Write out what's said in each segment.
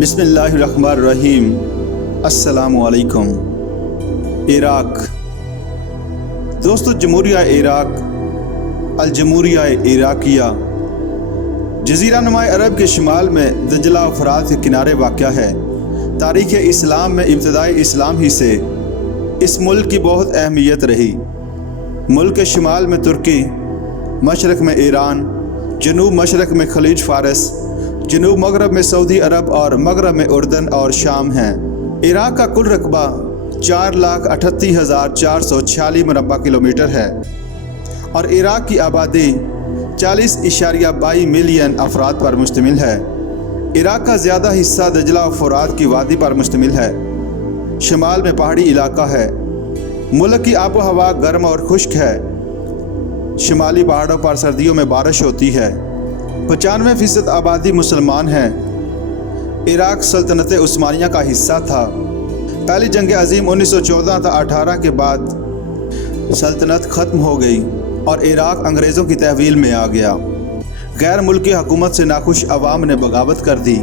بسم اللہ الرحمن الرحیم۔ السلام علیکم۔ عراق دوستو، جمہوریہ عراق الجمہوریہ عراقیہ جزیرہ نما عرب کے شمال میں دجلہ و فرات کے کنارے واقع ہے۔ تاریخ اسلام میں ابتدائی اسلام ہی سے اس ملک کی بہت اہمیت رہی۔ ملک کے شمال میں ترکی، مشرق میں ایران، جنوب مشرق میں خلیج فارس، جنوب مغرب میں سعودی عرب اور مغرب میں اردن اور شام ہیں۔ عراق کا کل رقبہ 4,38,446 مربع کلومیٹر ہے اور عراق کی آبادی 40.22 ملین افراد پر مشتمل ہے۔ عراق کا زیادہ حصہ دجلہ و فرات کی وادی پر مشتمل ہے۔ شمال میں پہاڑی علاقہ ہے۔ ملک کی آب و ہوا گرم اور خشک ہے۔ شمالی پہاڑوں پر سردیوں میں بارش ہوتی ہے۔ 95% آبادی مسلمان ہیں۔ عراق سلطنت عثمانیہ کا حصہ تھا۔ پہلی جنگ عظیم 1914-18 کے بعد سلطنت ختم ہو گئی اور عراق انگریزوں کی تحویل میں آ گیا۔ غیر ملکی حکومت سے ناخوش عوام نے بغاوت کر دی۔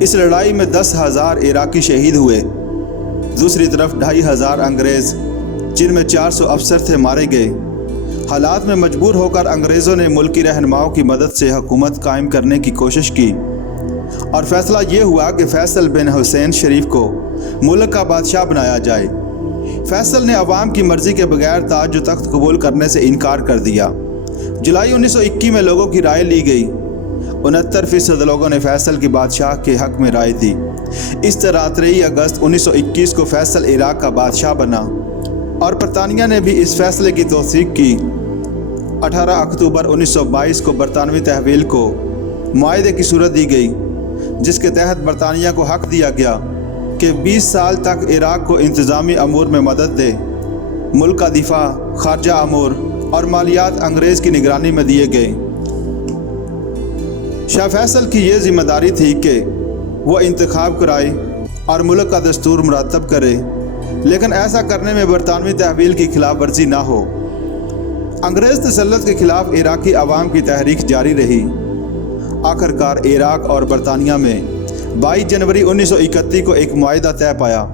اس لڑائی میں 10,000 عراقی شہید ہوئے۔ دوسری طرف 2,500 انگریز، جن میں 400 افسر تھے، مارے گئے۔ حالات میں مجبور ہو کر انگریزوں نے ملکی رہنماؤں کی مدد سے حکومت قائم کرنے کی کوشش کی اور فیصلہ یہ ہوا کہ فیصل بن حسین شریف کو ملک کا بادشاہ بنایا جائے۔ فیصل نے عوام کی مرضی کے بغیر تاج و تخت قبول کرنے سے انکار کر دیا۔ جولائی 1921 میں لوگوں کی رائے لی گئی۔ 69% لوگوں نے فیصل کی بادشاہ کے حق میں رائے دی۔ اس طرح 23 اگست 1921 کو فیصل عراق کا بادشاہ بنا اور برطانیہ نے بھی اس فیصلے کی توثیق کی۔ 18 اکتوبر 1922 کو برطانوی تحویل کو معاہدے کی صورت دی گئی، جس کے تحت برطانیہ کو حق دیا گیا کہ 20 سال تک عراق کو انتظامی امور میں مدد دے۔ ملک کا دفاع، خارجہ امور اور مالیات انگریز کی نگرانی میں دیے گئے۔ شاہ فیصل کی یہ ذمہ داری تھی کہ وہ انتخاب کرائے اور ملک کا دستور مرتب کرے، لیکن ایسا کرنے میں برطانوی تحویل کی خلاف ورزی نہ ہو۔ انگریز تسلط کے خلاف عراقی عوام کی تحریک جاری رہی۔ آخرکار عراق اور برطانیہ میں 22 جنوری 1931 کو ایک معاہدہ طے پایا،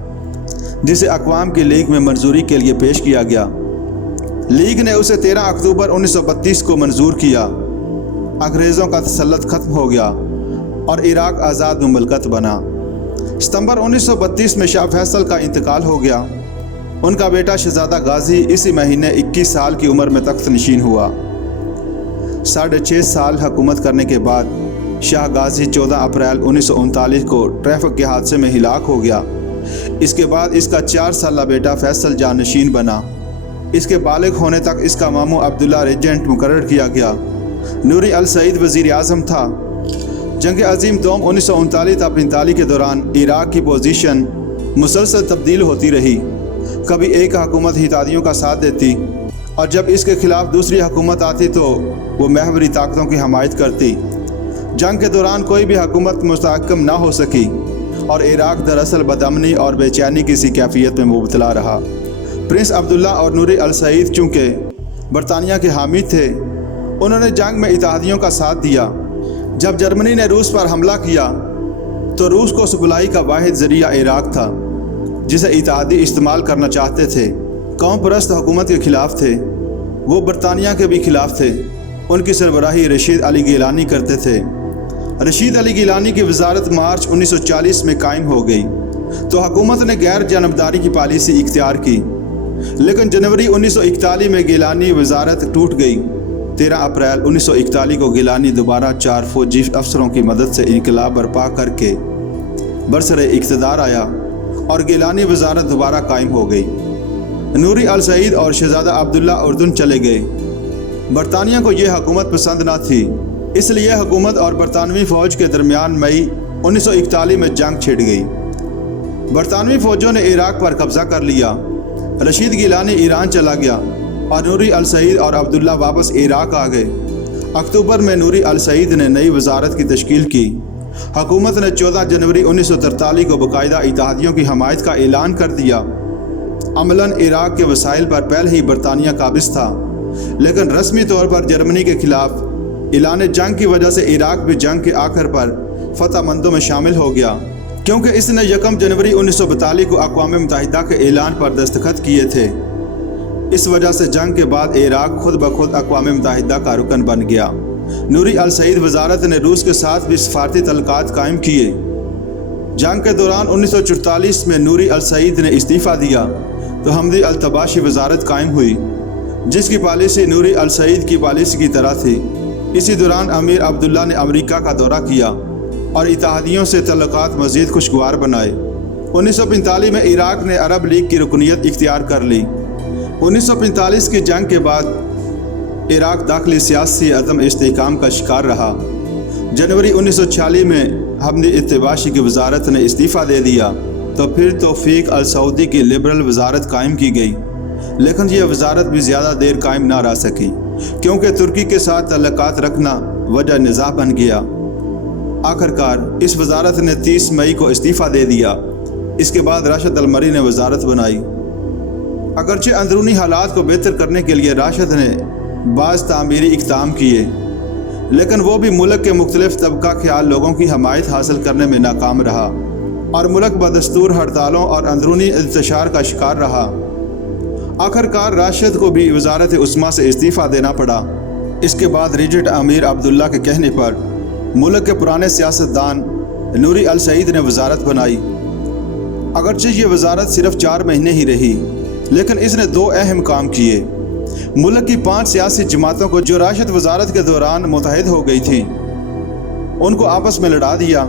جسے اقوام کی لیگ میں منظوری کے لیے پیش کیا گیا۔ لیگ نے اسے 13 اکتوبر 1932 کو منظور کیا۔ انگریزوں کا تسلط ختم ہو گیا اور عراق آزاد مملکت بنا۔ ستمبر 1932 میں شاہ فیصل کا انتقال ہو گیا۔ ان کا بیٹا شہزادہ غازی اسی مہینے 21 سال کی عمر میں تخت نشین ہوا۔ 6.5 سال حکومت کرنے کے بعد شاہ غازی 14 اپریل 1939 کو ٹریفک کے حادثے میں ہلاک ہو گیا۔ اس کے بعد اس کا 4 سالہ بیٹا فیصل جانشین بنا۔ اس کے بالغ ہونے تک اس کا ماموں عبداللہ ریجنٹ مقرر کیا گیا۔ نوری السعید وزیر اعظم تھا۔ جنگ عظیم دوم 1939-45 کے دوران عراق کی پوزیشن مسلسل تبدیل ہوتی رہی۔ کبھی ایک حکومت اتحادیوں کا ساتھ دیتی اور جب اس کے خلاف دوسری حکومت آتی تو وہ محوری طاقتوں کی حمایت کرتی۔ جنگ کے دوران کوئی بھی حکومت مستحکم نہ ہو سکی اور عراق دراصل بدامنی اور بے چینی کی سی کیفیت میں مبتلا رہا۔ پرنس عبداللہ اور نوری السعید چونکہ برطانیہ کے حامی تھے، انہوں نے جنگ میں اتحادیوں کا ساتھ دیا۔ جب جرمنی نے روس پر حملہ کیا تو روس کو سپلائی کا واحد ذریعہ عراق تھا، جسے اتحادی استعمال کرنا چاہتے تھے۔ قوم پرست حکومت کے خلاف تھے، وہ برطانیہ کے بھی خلاف تھے۔ ان کی سربراہی رشید علی گیلانی کرتے تھے۔ رشید علی گیلانی کی وزارت مارچ 1940 میں قائم ہو گئی تو حکومت نے غیر جانبداری کی پالیسی اختیار کی، لیکن جنوری 1941 میں گیلانی وزارت ٹوٹ گئی۔ 13 اپریل 1941 کو گیلانی دوبارہ 4 فوجی افسروں کی مدد سے انقلاب برپا کر کے برسر اقتدار آیا اور گیلانی وزارت دوبارہ قائم ہو گئی۔ نوری السعید اور شہزادہ عبداللہ اردن چلے گئے۔ برطانیہ کو یہ حکومت پسند نہ تھی، اس لیے حکومت اور برطانوی فوج کے درمیان مئی 1941 میں جنگ چھڑ گئی۔ برطانوی فوجوں نے عراق پر قبضہ کر لیا۔ رشید گیلانی ایران چلا گیا اور نوری السعید اور عبداللہ واپس عراق آ گئے۔ اکتوبر میں نوری السعید نے نئی وزارت کی تشکیل کی۔ حکومت نے 14 جنوری 1943 کو باقاعدہ اتحادیوں کی حمایت کا اعلان کر دیا۔ عملاً عراق کے وسائل پر پہلے ہی برطانیہ قابض تھا، لیکن رسمی طور پر جرمنی کے خلاف اعلان جنگ کی وجہ سے عراق بھی جنگ کے آخر پر فتح مندوں میں شامل ہو گیا، کیونکہ اس نے 1 جنوری 1942 کو اقوام متحدہ کے اعلان پر دستخط کیے تھے۔ اس وجہ سے جنگ کے بعد عراق خود بخود اقوام متحدہ کا رکن بن گیا۔ نوری السعید وزارت نے روس کے ساتھ بھی سفارتی تعلقات قائم کیے۔ جنگ کے دوران 1944 میں نوری السعید نے استعفیٰ دیا تو حمدی الطباشی وزارت قائم ہوئی، جس کی پالیسی نوری السعید کی پالیسی کی طرح تھی۔ اسی دوران امیر عبداللہ نے امریکہ کا دورہ کیا اور اتحادیوں سے تعلقات مزید خوشگوار بنائے۔ 1945 میں عراق نے عرب لیگ کی رکنیت اختیار کر لی۔ 1945 کی جنگ کے بعد عراق داخلی سیاسی عدم استحکام کا شکار رہا۔ جنوری 1946 میں حمدی الطباشی کی وزارت نے استعفیٰ دے دیا تو پھر توفیق السعودی کی لبرل وزارت قائم کی گئی، لیکن یہ وزارت بھی زیادہ دیر قائم نہ رہ سکی، کیونکہ ترکی کے ساتھ تعلقات رکھنا وجہ نزاع بن گیا۔ آخرکار اس وزارت نے 30 مئی کو استعفیٰ دے دیا۔ اس کے بعد راشد المری نے وزارت بنائی۔ اگرچہ اندرونی حالات کو بہتر کرنے کے لیے راشد نے بعض تعمیری اقدام کیے، لیکن وہ بھی ملک کے مختلف طبقہ خیال لوگوں کی حمایت حاصل کرنے میں ناکام رہا اور ملک بدستور ہڑتالوں اور اندرونی انتشار کا شکار رہا۔ آخرکار راشد کو بھی وزارت عظمیٰ سے استعفیٰ دینا پڑا۔ اس کے بعد ریجنٹ امیر عبداللہ کے کہنے پر ملک کے پرانے سیاستدان نوری السعید نے وزارت بنائی۔ اگرچہ یہ وزارت صرف 4 مہینے ہی رہی، لیکن اس نے 2 اہم کام کیے۔ ملک کی 5 سیاسی جماعتوں کو جو راشد وزارت کے دوران متحد ہو گئی تھیں، ان کو آپس میں لڑا دیا۔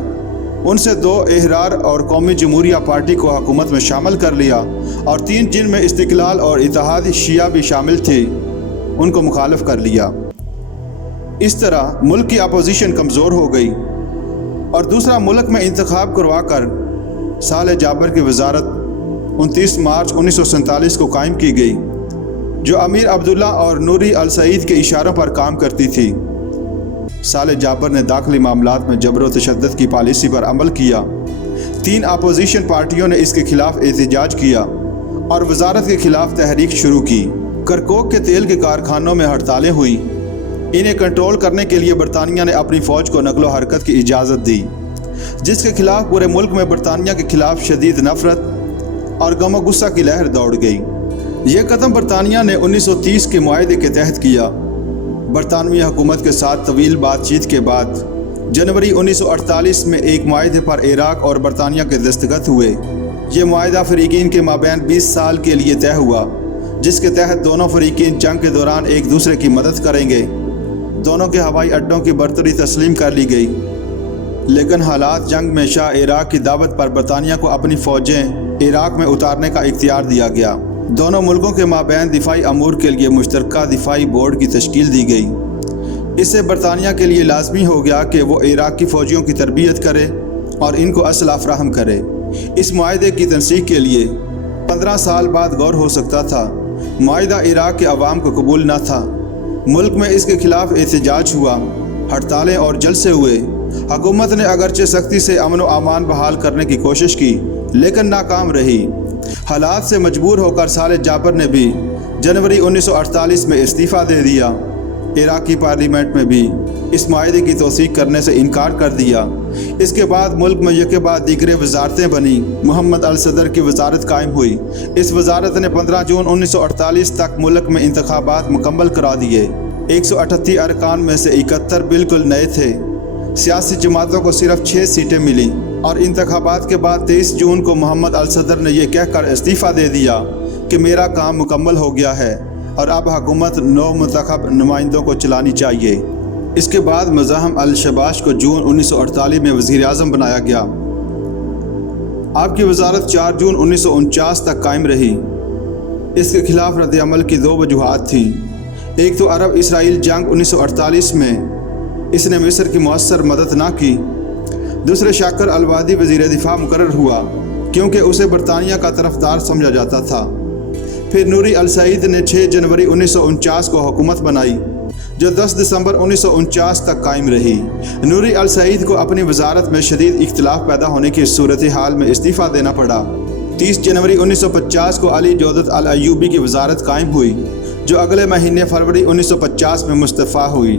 ان سے 2 احرار اور قومی جمہوریہ پارٹی کو حکومت میں شامل کر لیا، اور 3 جن میں استقلال اور اتحاد شیعہ بھی شامل تھے، ان کو مخالف کر لیا۔ اس طرح ملک کی اپوزیشن کمزور ہو گئی، اور دوسرا ملک میں انتخاب کروا کر صالح جابر کی وزارت 29 مارچ 1947 کو قائم کی گئی، جو امیر عبداللہ اور نوری السعید کے اشاروں پر کام کرتی تھی۔ صالح جابر نے داخلی معاملات میں جبر و تشدد کی پالیسی پر عمل کیا۔ 3 اپوزیشن پارٹیوں نے اس کے خلاف احتجاج کیا اور وزارت کے خلاف تحریک شروع کی۔ کرکوک کے تیل کے کارخانوں میں ہڑتالیں ہوئیں۔ انہیں کنٹرول کرنے کے لیے برطانیہ نے اپنی فوج کو نقل و حرکت کی اجازت دی، جس کے خلاف پورے ملک میں برطانیہ کے خلاف شدید نفرت اور غم و غصہ کی لہر دوڑ گئی۔ یہ قدم برطانیہ نے 1930 کے معاہدے کے تحت کیا۔ برطانوی حکومت کے ساتھ طویل بات چیت کے بعد جنوری 1948 میں ایک معاہدے پر عراق اور برطانیہ کے دستخط ہوئے۔ یہ معاہدہ فریقین کے مابین 20 سال کے لیے طے ہوا، جس کے تحت دونوں فریقین جنگ کے دوران ایک دوسرے کی مدد کریں گے۔ دونوں کے ہوائی اڈوں کی برتری تسلیم کر لی گئی، لیکن حالات جنگ میں شاہ عراق کی دعوت پر برطانیہ کو اپنی فوجیں عراق میں اتارنے کا اختیار دیا گیا۔ دونوں ملکوں کے مابین دفاعی امور کے لیے مشترکہ دفاعی بورڈ کی تشکیل دی گئی۔ اس سے برطانیہ کے لیے لازمی ہو گیا کہ وہ عراقی فوجیوں کی تربیت کرے اور ان کو اسلحہ فراہم کرے۔ اس معاہدے کی تنسیق کے لیے 15 سال بعد غور ہو سکتا تھا۔ معاہدہ عراق کے عوام کو قبول نہ تھا۔ ملک میں اس کے خلاف احتجاج ہوا، ہڑتالیں اور جلسے ہوئے۔ حکومت نے اگرچہ سختی سے امن و امان بحال کرنے کی کوشش کی، لیکن ناکام رہی۔ حالات سے مجبور ہو کر صالح جابر نے بھی جنوری 1948 میں استعفیٰ دے دیا۔ عراقی پارلیمنٹ میں بھی اس معاہدے کی توثیق کرنے سے انکار کر دیا۔ اس کے بعد ملک میں یکے بعد دیگر وزارتیں بنی۔ محمد الصدر کی وزارت قائم ہوئی۔ اس وزارت نے 15 جون 1948 تک ملک میں انتخابات مکمل کرا دیے۔ 138 ارکان میں سے 71 بالکل نئے تھے۔ سیاسی جماعتوں کو صرف 6 سیٹیں ملیں، اور انتخابات کے بعد 23 جون کو محمد الصدر نے یہ کہہ کر استعفیٰ دے دیا کہ میرا کام مکمل ہو گیا ہے اور اب حکومت نو منتخب نمائندوں کو چلانی چاہیے۔ اس کے بعد مزاحم الشباش کو جون 1948 میں وزیر اعظم بنایا گیا۔ آپ کی وزارت 4 جون 1949 تک قائم رہی۔ اس کے خلاف رد عمل کی 2 وجوہات تھیں۔ ایک تو عرب اسرائیل جنگ 1948 میں اس نے مصر کی مؤثر مدد نہ کی۔ دوسرے شاکر الوادی وزیر دفاع مقرر ہوا، کیونکہ اسے برطانیہ کا طرفدار سمجھا جاتا تھا۔ پھر نوری السعید نے 6 جنوری 1949 کو حکومت بنائی، جو 10 دسمبر 1949 تک قائم رہی۔ نوری السعید کو اپنی وزارت میں شدید اختلاف پیدا ہونے کی صورتحال میں استعفیٰ دینا پڑا۔ 30 جنوری 1950 کو علی جودت الایوبی کی وزارت قائم ہوئی، جو اگلے مہینے فروری 1950 میں مستعفی ہوئی۔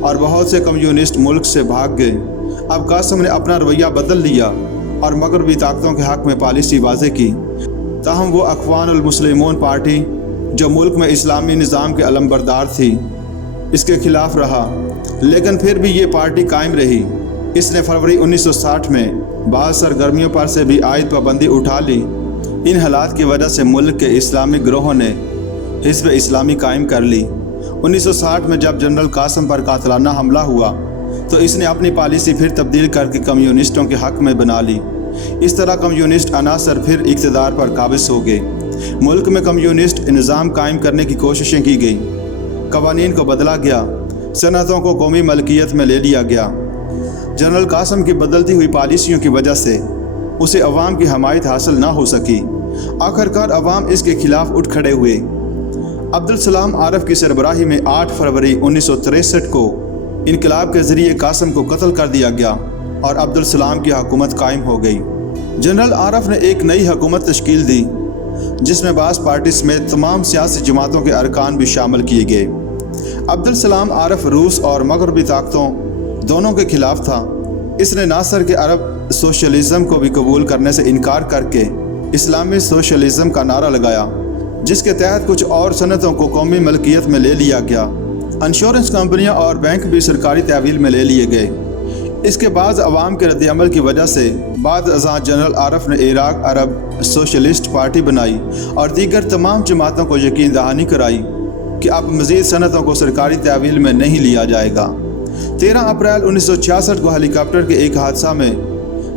اور بہت سے کمیونسٹ ملک سے بھاگ گئے۔ اب قاسم نے اپنا رویہ بدل لیا اور مغربی طاقتوں کے حق میں پالیسی واضح کی۔ تاہم وہ اخوان المسلمون پارٹی جو ملک میں اسلامی نظام کے علمبردار تھی اس کے خلاف رہا، لیکن پھر بھی یہ پارٹی قائم رہی۔ اس نے فروری 1960 میں بعض سرگرمیوں پر سے بھی عائد پابندی اٹھا لی۔ ان حالات کی وجہ سے ملک کے اسلامی گروہوں نے حزب اسلامی قائم کر لی۔ 1960 میں جب جنرل قاسم پر قاتلانہ حملہ ہوا تو اس نے اپنی پالیسی پھر تبدیل کر کے کمیونسٹوں کے حق میں بنا لی۔ اس طرح کمیونسٹ عناصر پھر اقتدار پر قابض ہو گئے۔ ملک میں کمیونسٹ نظام قائم کرنے کی کوششیں کی گئیں، قوانین کو بدلا گیا، صنعتوں کو قومی ملکیت میں لے لیا گیا۔ جنرل قاسم کی بدلتی ہوئی پالیسیوں کی وجہ سے اسے عوام کی حمایت حاصل نہ ہو سکی۔ آخرکار عوام اس کے خلاف اٹھ کھڑے ہوئے۔ عبدالسلام عارف کی سربراہی میں 8 فروری 1963 کو انقلاب کے ذریعے قاسم کو قتل کر دیا گیا اور عبدالسلام کی حکومت قائم ہو گئی۔ جنرل عارف نے ایک نئی حکومت تشکیل دی جس میں بعض پارٹی سمیت تمام سیاسی جماعتوں کے ارکان بھی شامل کیے گئے۔ عبدالسلام عارف روس اور مغربی طاقتوں دونوں کے خلاف تھا۔ اس نے نہ صرف عرب سوشلزم کو بھی قبول کرنے سے انکار کر کے اسلامی سوشلزم کا نعرہ لگایا، جس کے تحت کچھ اور صنعتوں کو قومی ملکیت میں لے لیا گیا۔ انشورنس کمپنیاں اور بینک بھی سرکاری تحویل میں لے لیے گئے۔ اس کے بعد عوام کے رد عمل کی وجہ سے بعد ازاں جنرل عارف نے عراق عرب سوشلسٹ پارٹی بنائی اور دیگر تمام جماعتوں کو یقین دہانی کرائی کہ اب مزید صنعتوں کو سرکاری تحویل میں نہیں لیا جائے گا۔ 13 اپریل 1966 کو ہیلی کاپٹر کے ایک حادثہ میں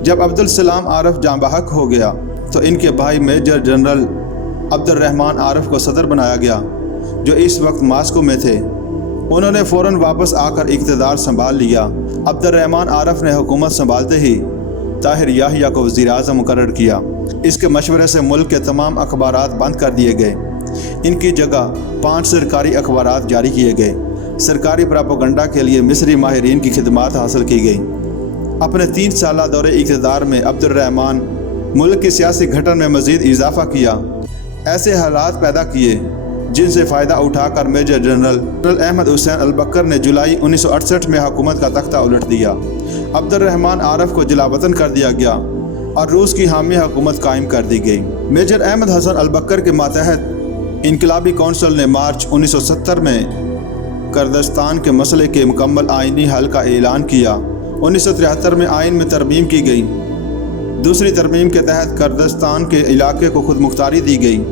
جب عبدالسلام عارف جاں بحق ہو گیا تو ان کے بھائی میجر جنرل عبد الرحمن عارف کو صدر بنایا گیا، جو اس وقت ماسکو میں تھے۔ انہوں نے فوراً واپس آ کر اقتدار سنبھال لیا۔ عبد الرحمن عارف نے حکومت سنبھالتے ہی طاہر یحییٰ کو وزیر اعظم مقرر کیا۔ اس کے مشورے سے ملک کے تمام اخبارات بند کر دیے گئے۔ ان کی جگہ 5 سرکاری اخبارات جاری کیے گئے۔ سرکاری پراپیگنڈا کے لیے مصری ماہرین کی خدمات حاصل کی گئی۔ اپنے 3 سالہ دور اقتدار میں عبد الرحمن ملک کی سیاسی گھٹن میں مزید اضافہ کیا، ایسے حالات پیدا کیے جن سے فائدہ اٹھا کر میجر جنرل احمد حسین البکر نے جولائی 1968 میں حکومت کا تختہ الٹ دیا۔ عبد الرحمن عارف کو جلا وطن کر دیا گیا اور روس کی حامی حکومت قائم کر دی گئی۔ میجر احمد حسن البکر کے ماتحت انقلابی کونسل نے مارچ 1970 میں کردستان کے مسئلے کے مکمل آئینی حل کا اعلان کیا۔ 1973 میں آئین میں ترمیم کی گئی۔ دوسری ترمیم کے تحت کردستان کے علاقے کو خود مختاری دی گئی۔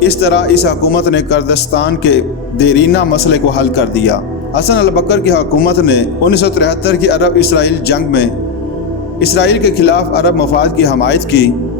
اس طرح اس حکومت نے کردستان کے دیرینہ مسئلے کو حل کر دیا۔ حسن البکر کی حکومت نے 1973 کی عرب اسرائیل جنگ میں اسرائیل کے خلاف عرب مفاد کی حمایت کی